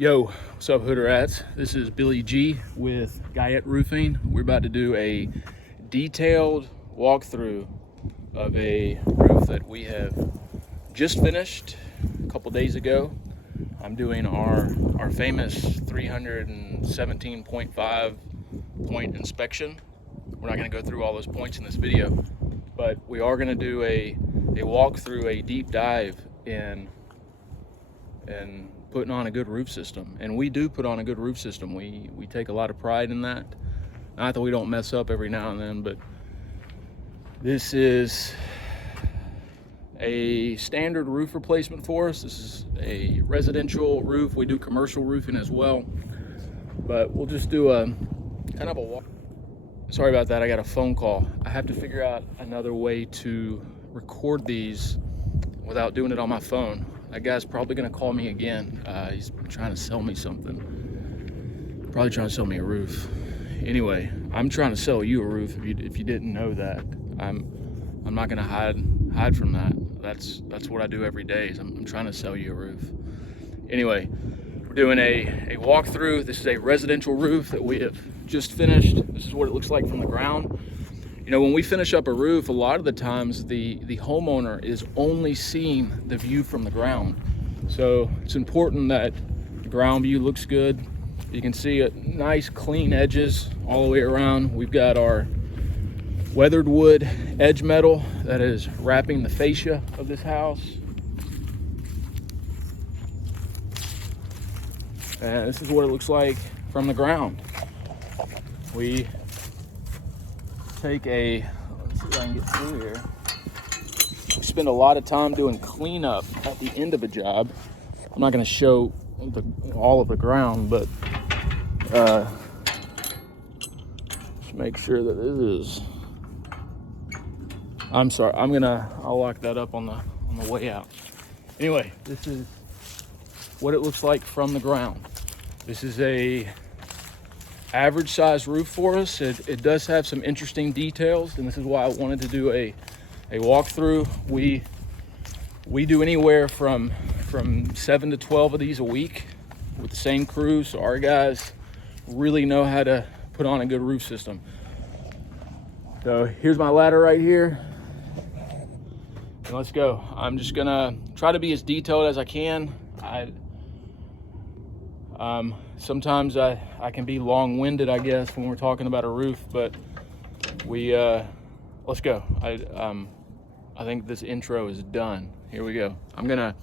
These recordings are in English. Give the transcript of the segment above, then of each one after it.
Yo, what's up, Hooder Rats? This is Billy G with Guyette Roofing. We're about to do a detailed walkthrough of a roof that we have just finished a couple days ago. I'm doing our famous 317.5 point inspection. We're not going to go through all those points in this video, but we are going to do a walkthrough, a deep dive in putting on a good roof system. And we do put on a good roof system. We take a lot of pride in that. Not that we don't mess up every now and then, but this is a standard roof replacement for us. This is a residential roof. We do commercial roofing as well, but we'll just do a kind of a walk. Sorry about that, I got a phone call. I have to figure out another way to record these without doing it on my phone. That guy's probably gonna call me again. He's trying to sell me something. Probably trying to sell me a roof. Anyway, I'm trying to sell you a roof if you didn't know that. I'm not gonna hide from that. That's what I do every day, is I'm trying to sell you a roof. Anyway, we're doing a walkthrough. This is a residential roof that we have just finished. This is what it looks like from the ground. You know, when we finish up a roof, a lot of the times the homeowner is only seeing the view from the ground. So it's important that the ground view looks good. You can see nice clean edges all the way around. We've got our weathered wood edge metal that is wrapping the fascia of this house. And this is what it looks like from the ground. We take let's see if I can get through here. We spend a lot of time doing cleanup at the end of a job. I'm not going to show all of the ground, but just make sure that this is. I'm sorry. I'll lock that up on the way out. Anyway, this is what it looks like from the ground. This is a average size roof for us. It does have some interesting details, and this is why I wanted to do a walkthrough. We do anywhere from 7 to 12 of these a week with the same crew, so our guys really know how to put on a good roof system. So here's my ladder right here, and let's go. I'm just gonna try to be as detailed as I can. Sometimes I can be long-winded, I guess, when we're talking about a roof, but let's go. I think this intro is done. Here we go. I'm gonna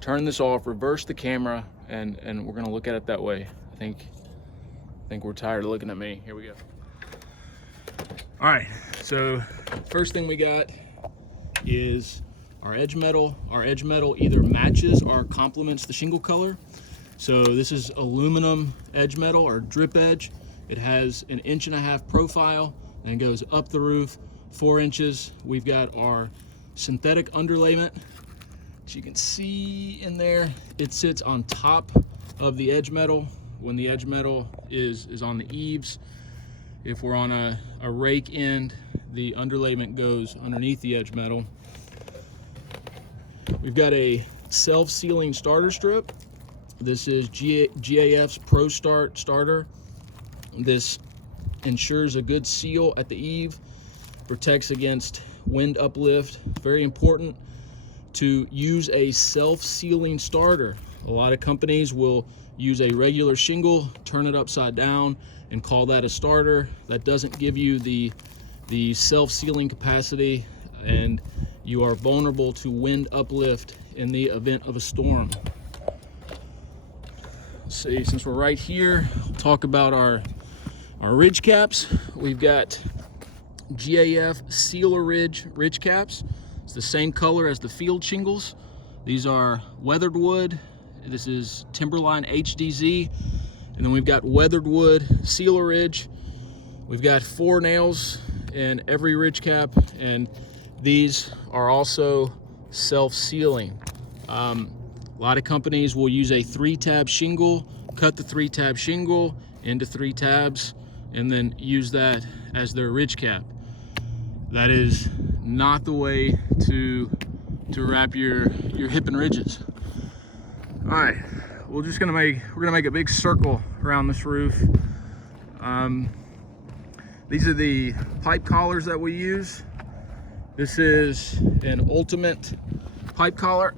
turn this off, reverse the camera, and we're gonna look at it that way. I think we're tired of looking at me. Here we go. All right, so first thing we got is our edge metal. Our edge metal either matches or complements the shingle color. So this is aluminum edge metal, or drip edge. It has an 1.5 inch profile and goes up the roof 4 inches. We've got our synthetic underlayment. As you can see in there, it sits on top of the edge metal when the edge metal is on the eaves. If we're on a rake end, the underlayment goes underneath the edge metal. We've got a self-sealing starter strip. This is GAF's Pro Start starter. This ensures a good seal at the eave, protects against wind uplift. Very important to use a self-sealing starter. A lot of companies will use a regular shingle, turn it upside down, and call that a starter. That doesn't give you the self-sealing capacity, and you are vulnerable to wind uplift in the event of a storm. Let's see, since we're right here, we'll talk about our ridge caps. We've got GAF Sealer ridge caps. It's the same color as the field shingles. These are weathered wood. This is Timberline HDZ. And then we've got weathered wood Sealer ridge. We've got 4 nails in every ridge cap, and these are also self-sealing. A lot of companies will use a 3-tab shingle, cut the 3-tab shingle into 3 tabs, and then use that as their ridge cap. That is not the way to wrap your hip and ridges. All right, we're gonna make a big circle around this roof. These are the pipe collars that we use. This is an ultimate pipe collar.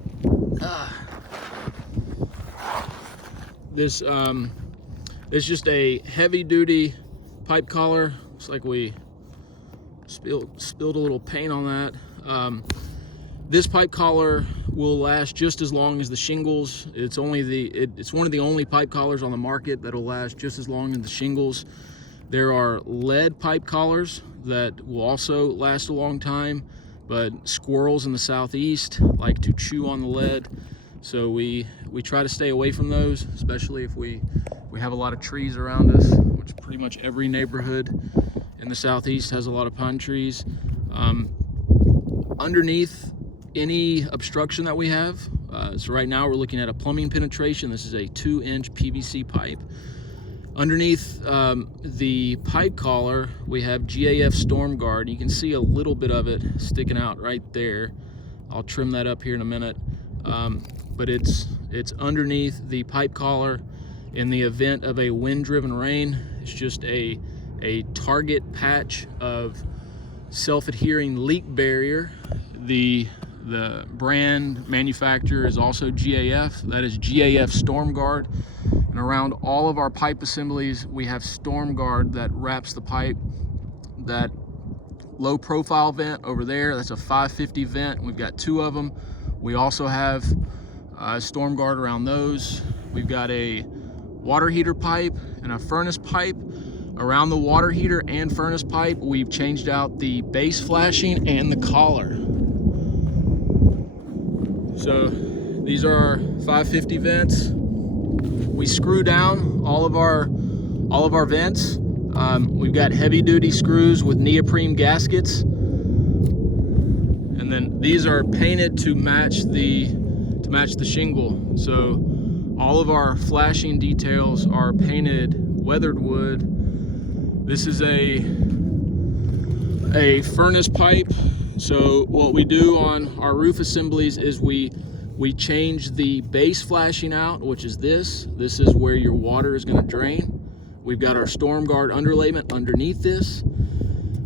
This is just a heavy duty pipe collar. Looks like we spilled a little paint on that. This pipe collar will last just as long as the shingles. It's one of the only pipe collars on the market that'll last just as long as the shingles. There are lead pipe collars that will also last a long time, but squirrels in the southeast like to chew on the lead, so we try to stay away from those, especially if we have a lot of trees around us, which pretty much every neighborhood in the southeast has a lot of pine trees. Underneath any obstruction that we have, so right now we're looking at a plumbing penetration. This is a 2-inch PVC pipe. Underneath the pipe collar, we have GAF Storm Guard. You can see a little bit of it sticking out right there. I'll trim that up here in a minute. But it's underneath the pipe collar. In the event of a wind-driven rain, it's just a target patch of self-adhering leak barrier. The brand manufacturer is also GAF. That is GAF Storm Guard. And around all of our pipe assemblies, we have Storm Guard that wraps the pipe. That low profile vent over there, that's a 550 vent. We've got 2 of them. We also have Storm Guard around those. We've got a water heater pipe and a furnace pipe. Around the water heater and furnace pipe, we've changed out the base flashing and the collar. So these are our 550 vents. We screw down all of our vents. We've got heavy duty screws with neoprene gaskets, and then these are painted to match the shingle. So all of our flashing details are painted weathered wood. This is a furnace pipe. So what we do on our roof assemblies is we change the base flashing out, which is this. This is where your water is going to drain. We've got our Storm Guard underlayment underneath this.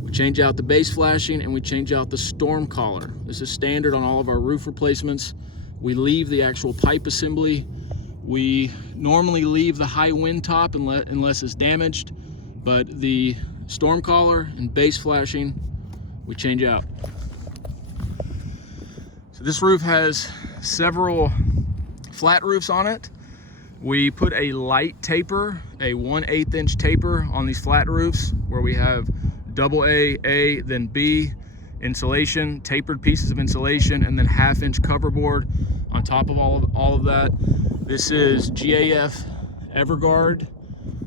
We change out the base flashing and we change out the storm collar. This is standard on all of our roof replacements. We leave the actual pipe assembly. We normally leave the high wind top unless it's damaged, but the storm collar and base flashing we change out. So this roof has several flat roofs on it. We put a light taper, a 1/8 inch taper on these flat roofs where we have AA, A, then B insulation, tapered pieces of insulation, and then 1/2 inch cover board on top of all of that. This is GAF Everguard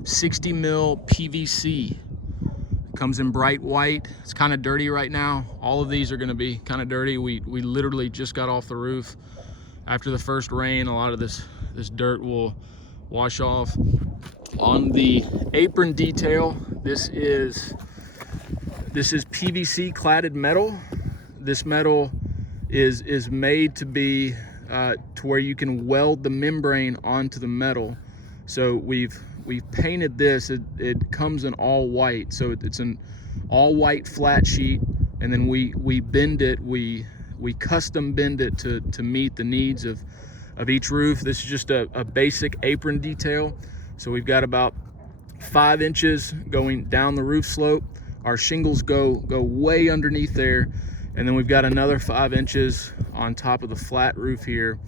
60 mil PVC. Comes in bright white. It's kind of dirty right now. All of these are going to be kind of dirty. We literally just got off the roof. After the first rain, a lot of this dirt will wash off. On the apron detail, this is PVC cladded metal. This metal is made to be to where you can weld the membrane onto the metal. So we've painted this. It comes in all white, so it's an all white flat sheet, and then we bend it. We custom bend it to meet the needs of each roof. This is just a basic apron detail. So we've got about 5 inches going down the roof slope. Our shingles go way underneath there, and then we've got another 5 inches on top of the flat roof here,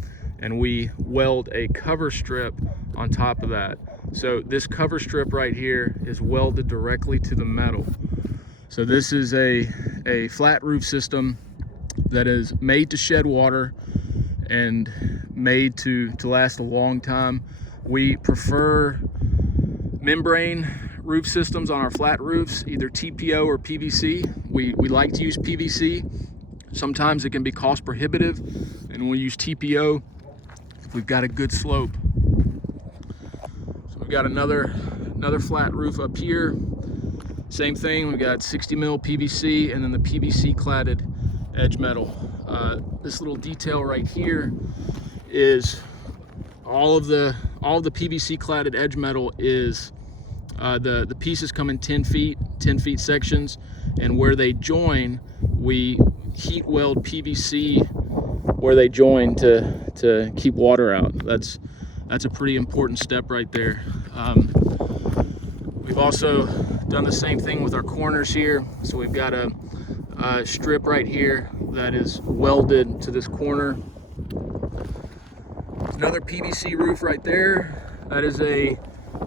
and we weld a cover strip on top of that. So this cover strip right here is welded directly to the metal. So this is a flat roof system that is made to shed water and made to last a long time. We prefer membrane roof systems on our flat roofs, either TPO or PVC. We like to use PVC. Sometimes it can be cost prohibitive, and when we use TPO, we've got a good slope. So we've got another flat roof up here. Same thing, we've got 60 mil PVC and then the PVC cladded edge metal. This little detail right here is all of the all the PVC cladded edge metal is the pieces come in 10 feet sections, and where they join, we heat weld PVC where they join to keep water out. That's a pretty important step right there. We've also done the same thing with our corners here. So we've got a strip right here that is welded to this corner. Another PVC roof right there. That is a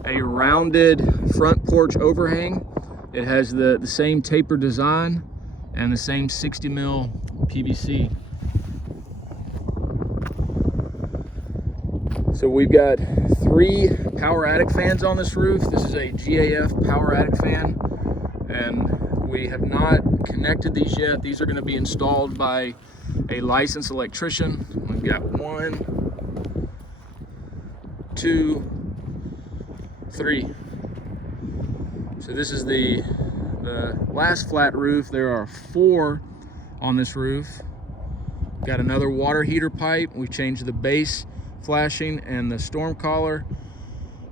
rounded front porch overhang. It has the same taper design and the same 60 mil PVC. So we've got 3 power attic fans on this roof. This is a GAF power attic fan, and we have not connected these yet. These are going to be installed by a licensed electrician. We've got 1, 2, 3. So this is the last flat roof. There are 4 on this roof. Got another water heater pipe. We've changed the base flashing and the storm collar.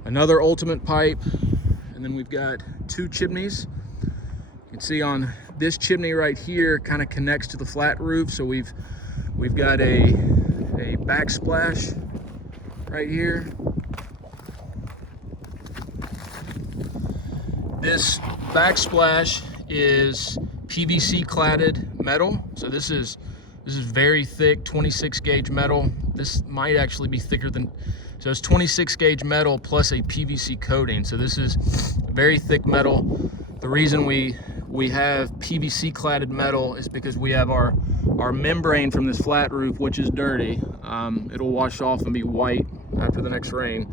Another ultimate pipe, and then we've got 2 chimneys. You can see on this chimney right here kind of connects to the flat roof, so we've got a backsplash right here. This backsplash is PVC cladded metal, so this is very thick, 26 gauge metal. This might actually be thicker than, so it's 26 gauge metal plus a PVC coating. So this is very thick metal. The reason we have PVC cladded metal is because we have our membrane from this flat roof, which is dirty. It'll wash off and be white after the next rain.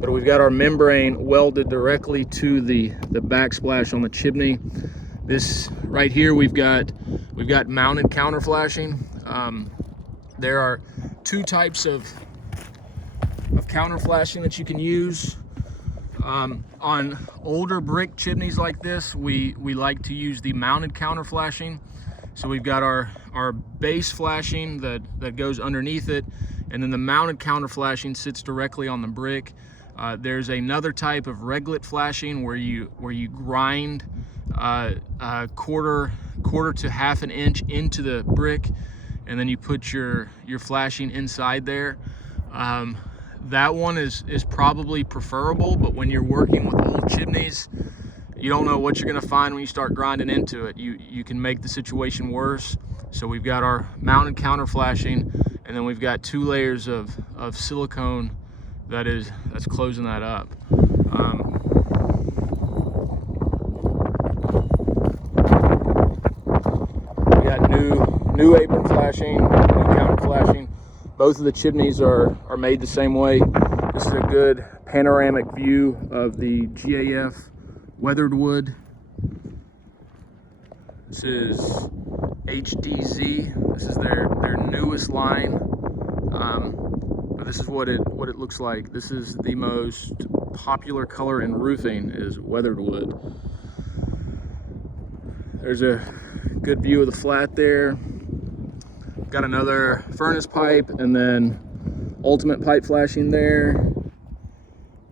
But we've got our membrane welded directly to the backsplash on the chimney. This right here, we've got mounted counter flashing. There are 2 types of counter flashing that you can use. On older brick chimneys like this, we like to use the mounted counter flashing. So we've got our base flashing that goes underneath it, and then the mounted counter flashing sits directly on the brick. There's another type of reglet flashing where you grind quarter to half an inch into the brick, and then you put your flashing inside there. That one is probably preferable, but when you're working with old chimneys, you don't know what you're going to find when you start grinding into it. You can make the situation worse. So we've got our mounted counter flashing, and then we've got 2 layers of silicone that's closing that up. We got new apron flashing, new counter flashing. Both of the chimneys are made the same way. This is a good panoramic view of the GAF weathered wood. This is HDZ. This is their newest line. But this is what it looks like. This is the most popular color in roofing, is weathered wood. There's a good view of the flat there. Got another furnace pipe, and then ultimate pipe flashing there.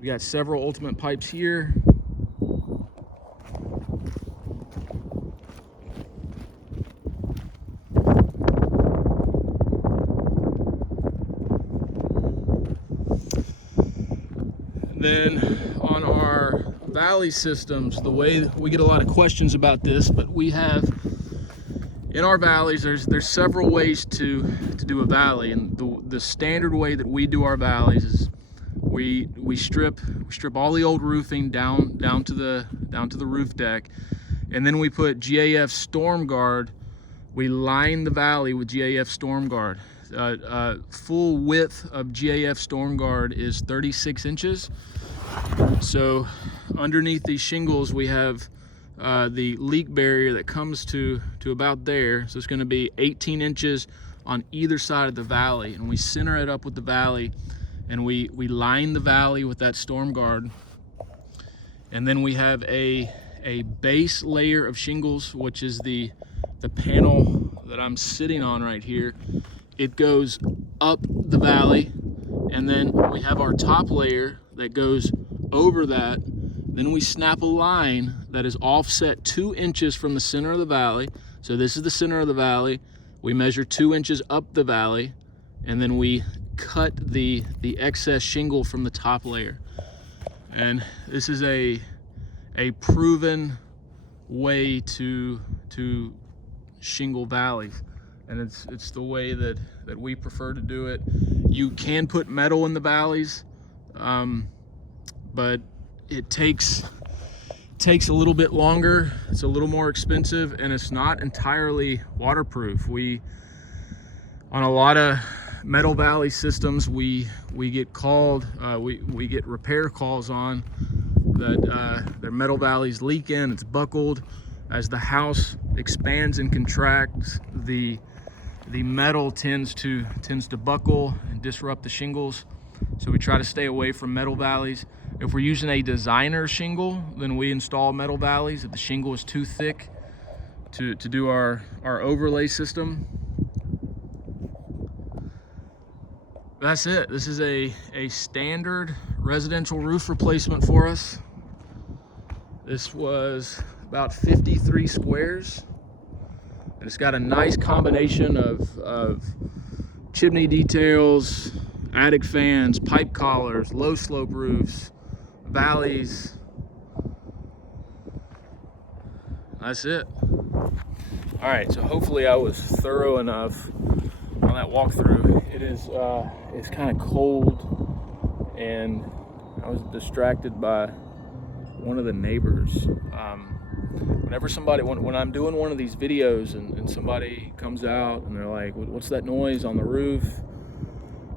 We got several ultimate pipes here. Then on our valley systems, the way we get a lot of questions about this, but we have in our valleys, there's several ways to do a valley, and the standard way that we do our valleys is we strip all the old roofing down to the roof deck, and then we put GAF storm guard. We line the valley with GAF storm guard. Full width of GAF storm guard is 36 inches. So underneath these shingles we have the leak barrier that comes to about there. So it's going to be 18 inches on either side of the valley, and we center it up with the valley, and we line the valley with that storm guard. And then we have a base layer of shingles, which is the panel that I'm sitting on right here. It goes up the valley, and then we have our top layer that goes over that. Then we snap a line that is offset 2 inches from the center of the valley. So this is the center of the valley. We measure 2 inches up the valley, and then we cut the excess shingle from the top layer. And this is a proven way to shingle valleys, and it's the way that we prefer to do it. You can put metal in the valleys, but it takes a little bit longer. It's a little more expensive, and it's not entirely waterproof. On a lot of metal valley systems, we get called, we get repair calls on that their metal valleys leak in. It's buckled. As the house expands and contracts, the metal tends to buckle and disrupt the shingles. So we try to stay away from metal valleys. If we're using a designer shingle, then we install metal valleys if the shingle is too thick to do our overlay system. That's it. This is a standard residential roof replacement for us. This was about 53 squares. And it's got a nice combination of chimney details, attic fans, pipe collars, low slope roofs, valleys. That's it. All right, so hopefully I was thorough enough on that walkthrough. It's kind of cold, and I was distracted by one of the neighbors. When I'm doing one of these videos and somebody comes out and they're like, what's that noise on the roof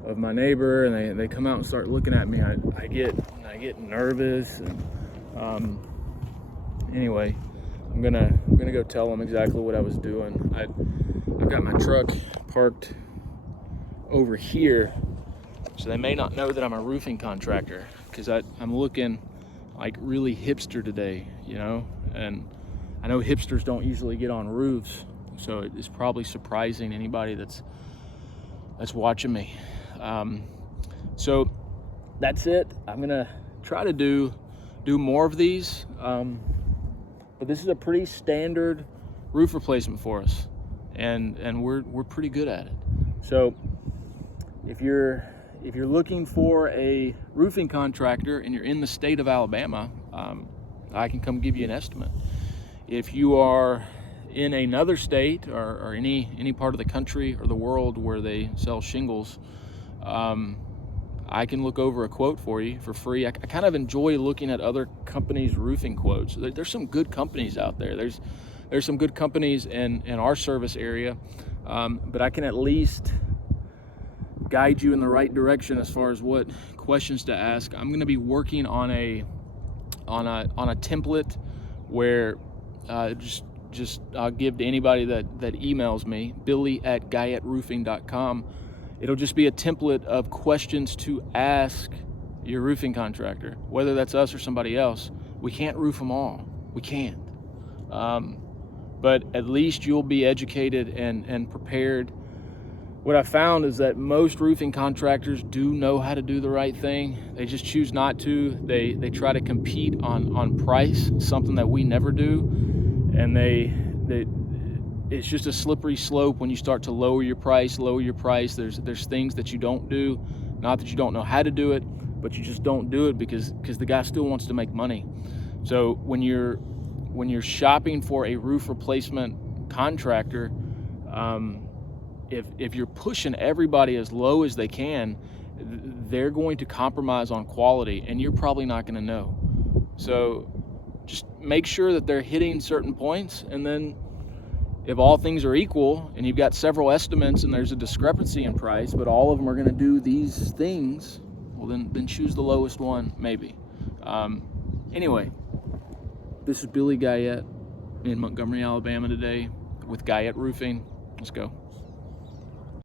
of my neighbor, and they come out and start looking at me, I get nervous, and anyway, I'm gonna go tell them exactly what I was doing. I've got my truck parked over here, so they may not know that I'm a roofing contractor, because I'm looking like really hipster today, you know, and I know hipsters don't usually get on roofs, so it's probably surprising anybody that's watching me. So that's it. I'm gonna try to do more of these, but this is a pretty standard roof replacement for us, and we're pretty good at it. So if you're looking for a roofing contractor and you're in the state of Alabama, I can come give you an estimate. If you are in another state or any part of the country or the world where they sell shingles, I can look over a quote for you for free. I kind of enjoy looking at other companies' roofing quotes. There's some good companies out there. There's some good companies in our service area, but I can at least guide you in the right direction as far as what questions to ask. I'm going to be working on a template where just I'll give to anybody that emails me, billy@guyetteroofing.com. It'll just be a template of questions to ask your roofing contractor, whether that's us or somebody else. We can't roof them all. We can't. But at least you'll be educated and prepared. What I found is that most roofing contractors do know how to do the right thing. They just choose not to. They try to compete on price, something that we never do. And it's just a slippery slope when you start to lower your price. There's things that you don't do, not that you don't know how to do it, but you just don't do it because the guy still wants to make money. So when you're shopping for a roof replacement contractor, if you're pushing everybody as low as they can, they're going to compromise on quality, and you're probably not going to know. So just make sure that they're hitting certain points, and then if all things are equal and you've got several estimates and there's a discrepancy in price, but all of them are going to do these things, well then choose the lowest one, maybe. Anyway, this is Billy Guyette in Montgomery, Alabama today with Guyette Roofing. Let's go.